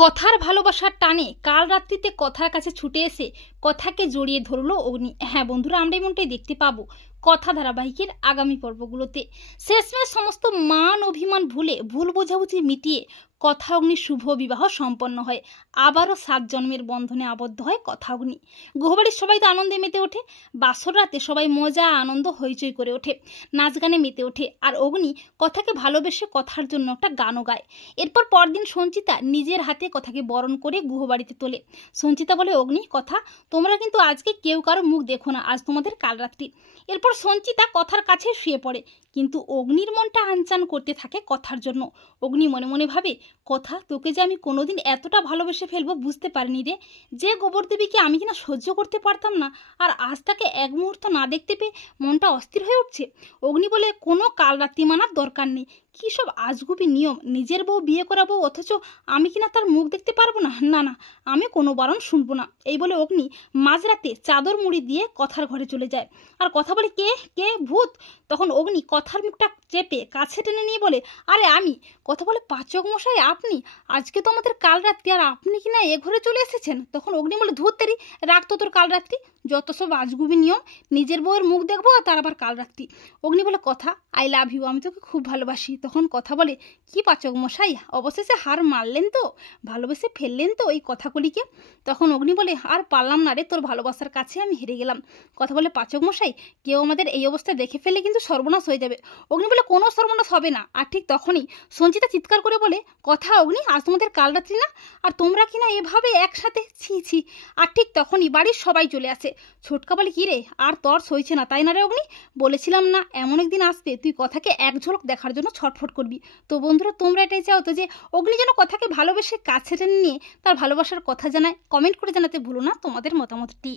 কথার ভালোবাসার টানে কাল রাত্রিতে কথার কাছে ছুটে এসে কথাকে জড়িয়ে ধরলো অগ্নি। হ্যাঁ বন্ধুরা, আমরা এমনটাই দেখতে পাবো কথা ধারাবাহিকের আগামী পর্বগুলোতে। শেষমেশ সমস্ত মান অভিমান ভুলে ভুল বোঝাবুঝি মিটিয়ে কথা অগ্নির শুভ বিবাহ সম্পন্ন হয়। আবারও 7 জন্মের বন্ধনে আবদ্ধ হয় কথা অগ্নি। গুহবাড়ির সবাই তো আনন্দে মেতে ওঠে। বাসর রাতে সবাই মজা আনন্দ হইচই করে ওঠে, নাচ গানে মেতে ওঠে। আর অগ্নি কথাকে ভালোবেসে কথার জন্য একটা গানও গায়। এরপর পরদিন সঞ্চিতা নিজের হাতে কথাকে বরণ করে গুহবাড়িতে তোলে। সঞ্চিতা বলে, অগ্নি, কথা, তোমরা কিন্তু আজকে কেউ কারো মুখ দেখো না, আজ তোমাদের কাল রাত্রি। এরপর সঞ্চিতা কথার কাছে শুয়ে পড়ে, কিন্তু অগ্নির মনটা আনচান করতে থাকে কথার জন্য। অগ্নি মনে মনে ভাবে, কথা, তোকে যে আমি কোনোদিন এতটা ভালোবেসে ফেলবো বুঝতে পারিনি রে। যে গোবরদেবীকে আমি কিনা সহ্য করতে পারতাম না, আর আজ তাকে এক মুহূর্ত না দেখতে পেয়ে মনটা অস্থির হয়ে উঠছে। অগ্নি বলে, কোনো কাল রাত্রি মানার দরকার নেই। কী সব আজগুবি নিয়ম, নিজের বউ বিয়ে করাবো অথচ আমি কিনা তার মুখ দেখতে পারবো না, না না, আমি কোনো বারণ শুনবো না। এই বলে অগ্নি মাঝরাতে চাদর মুড়ি দিয়ে কথার ঘরে চলে যায়। আর কথা বলে, কে কে ভূত? তখন অগ্নি কথার মুখটা চেপে কাছে টেনে নিয়ে বলে, আরে আমি। কথা বলে, পাচক মশাই আপনি? আজকে তো আমাদের কাল রাত্রি, আর আপনি কিনা এ ঘরে চলে এসেছেন। তখন অগ্নি বলে, ধুত তেরি, রাখতো তোর কাল রাত্রি, যত সব আজগুবি নিয়ম, নিজের বউয়ের মুখ দেখবো আর তার আবার কাল রাত্রি। অগ্নি বলে, কথা, আই লাভ ইউ, আমি তোকে খুব ভালোবাসি। তখন কথা বলে, কি পাচক মশাই, অবশেষে হার মারলেন তো, ভালোবেসে ফেললেন তো এই কথাগুলিকে? তখন অগ্নি বলে, আর পারলাম না রে, তোর ভালোবাসার কাছে আমি হেরে গেলাম। কথা বলে, পাচক মশাই, কেউ আমাদের এই অবস্থায় দেখে ফেললে কিন্তু সর্বনাশ হয়ে যাবে। অগ্নি বলে, কোনো সর্বনাশ হবে না। আর ঠিক তখনই সঞ্চিতা চিৎকার করে বলে, কথা অগ্নি, আজ তোমাদের কাল রাত্রি না, আর তোমরা কিনা এভাবে একসাথে, ছি ছি। আর ঠিক তখনই বাড়ির সবাই চলে আসে। ছোটকা বলে, কি রে, আর তর সইছে না তাই না রে অগ্নি? বলেছিলাম না এমন একদিন আসবে তুই কথাকে এক ঝলক দেখার জন্য ছটফট করবি। তো বন্ধুরা, তোমরা এটাই চাও তো যে অগ্নি যেন কথাকে ভালোবেসে কাছে টেনে নিয়ে তার ভালোবাসার কথা জানায়? কমেন্ট করে জানাতে ভুলো না তোমাদের মতামতটি।